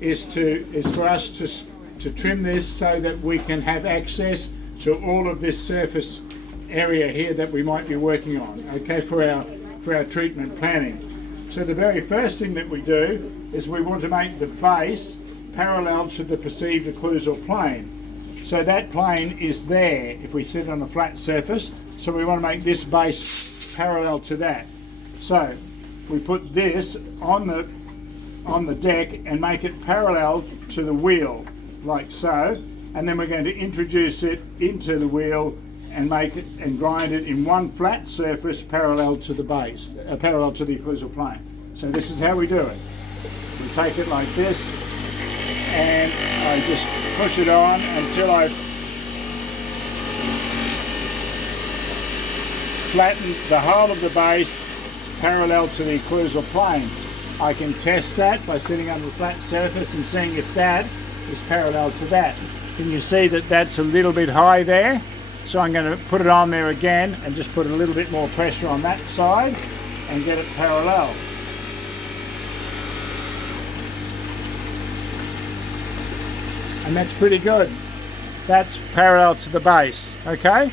is for us to trim this so that we can have access to all of this surface area here that we might be working on, okay, for our treatment planning. So the very first thing that we do is we want to make the base parallel to the perceived occlusal plane. So that plane is there if we sit on a flat surface, so we want to make this base parallel to that. So we put this on the deck and make it parallel to the wheel, like so, and then we're going to introduce it into the wheel and make it and grind it in one flat surface parallel to the base, parallel to the occlusal plane. So this is how we do it. We take it like this, and I just push it on until I flatten the whole of the base parallel to the occlusal plane. I can test that by sitting on the flat surface and seeing if that is parallel to that. Can you see that that's a little bit high there? So I'm going to put it on there again and just put a little bit more pressure on that side and get it parallel. And that's pretty good. That's parallel to the base, okay?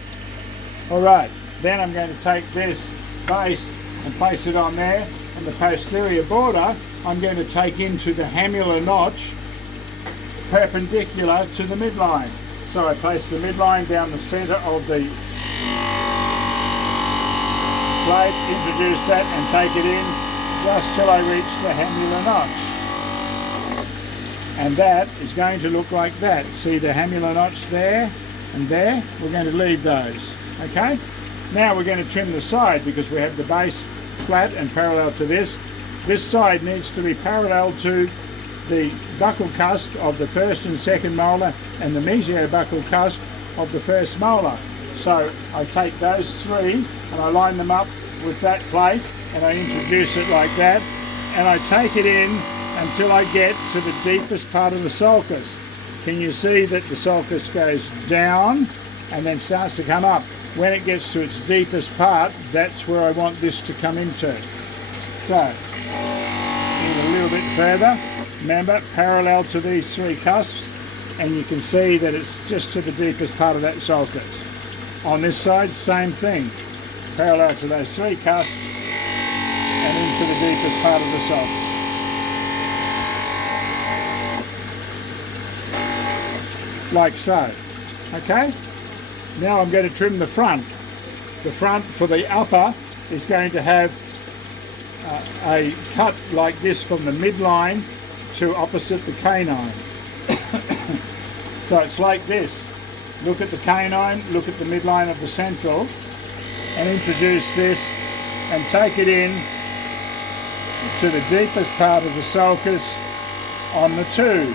All right, then I'm going to take this base and place it on there, and the posterior border I'm going to take into the hamular notch perpendicular to the midline. So I place the midline down the centre of the plate, introduce that and take it in just till I reach the hamular notch. And that is going to look like that. See the hamular notch there and there? We're going to leave those, okay? Now we're going to trim the side because we have the base flat and parallel to this. This side needs to be parallel to the buccal cusp of the first and second molar and the mesiobuccal cusp of the first molar. So I take those three and I line them up with that plate and I introduce it like that, and I take it in until I get to the deepest part of the sulcus. Can you see that the sulcus goes down and then starts to come up? When it gets to its deepest part, that's where I want this to come into. So, in a little bit further, remember, parallel to these three cusps, and you can see that it's just to the deepest part of that sulcus. On this side, same thing, parallel to those three cusps and into the deepest part of the sulcus. Like so, okay? Now I'm going to trim the front. The front for the upper is going to have a cut like this from the midline to opposite the canine. So it's like this. Look at the canine, look at the midline of the central, and introduce this and take it in to the deepest part of the sulcus on the tube.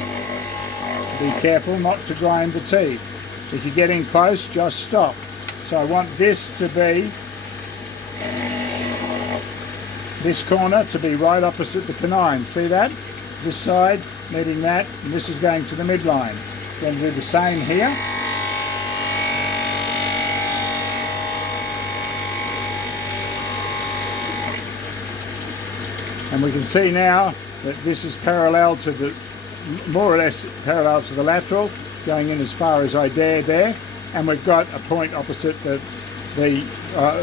Be careful not to grind the teeth. If you're getting close, just stop. So I want this to be, this corner to be right opposite the canine. See that? This side meeting that, and this is going to the midline. Going to do the same here. And we can see now that this is parallel to the, more or less parallel to the lateral, going in as far as I dare there, and we've got a point opposite the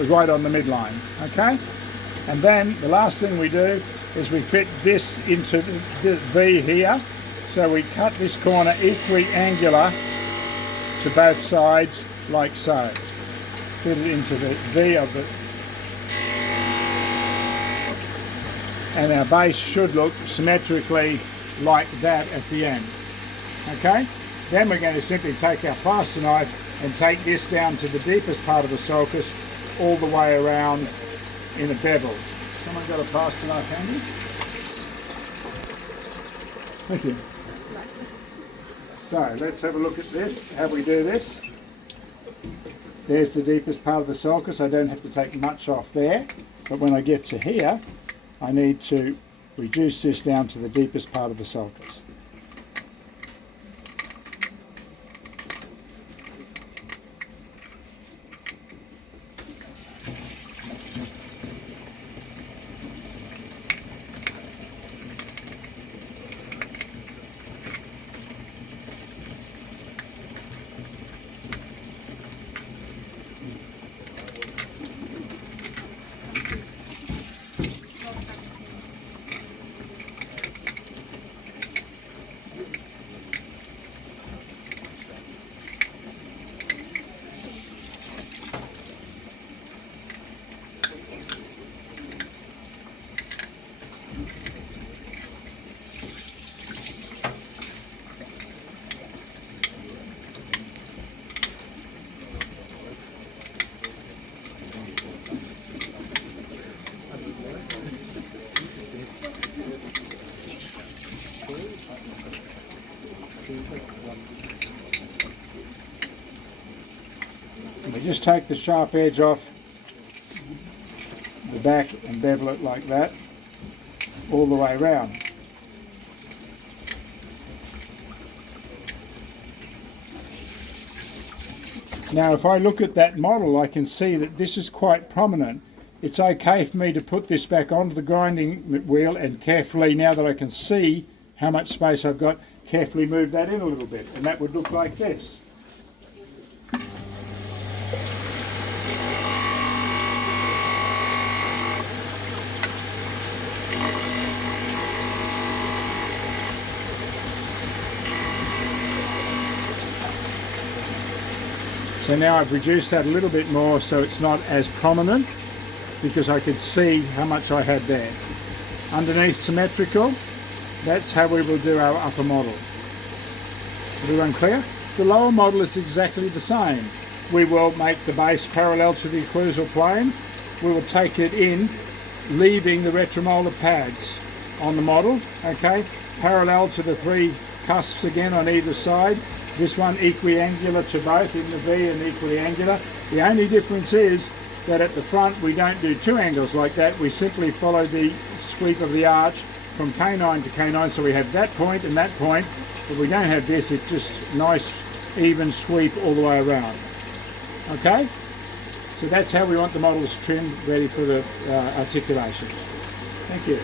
right on the midline, okay? And then the last thing we do is we fit this into the V here, so we cut this corner equally angular to both sides, like so. Fit it into the V of the, and our base should look symmetrically like that at the end, okay? Then we're going to simply take our plaster knife and take this down to the deepest part of the sulcus, all the way around in a bevel. Someone got a plaster knife handy? Thank you. So let's have a look at this, how we do this. There's the deepest part of the sulcus. I don't have to take much off there, but when I get to here, I need to reduce this down to the deepest part of the sulcus. We just take the sharp edge off the back and bevel it like that all the way around. Now if I look at that model, I can see that this is quite prominent. It's okay for me to put this back onto the grinding wheel and carefully, now that I can see how much space I've got, carefully move that in a little bit, and that would look like this. So now I've reduced that a little bit more so it's not as prominent, because I could see how much I had there. Underneath symmetrical, that's how we will do our upper model. Everyone clear? The lower model is exactly the same. We will make the base parallel to the occlusal plane. We will take it in, leaving the retromolar pads on the model, okay? Parallel to the three cusps again on either side. This one equiangular to both, in the V and equally angular. The only difference is that at the front we don't do two angles like that. We simply follow the sweep of the arch from K9 to K9, so we have that point and that point, but we don't have this. It's just nice even sweep all the way around. Okay, so that's how we want the models trimmed, ready for the articulation. Thank you.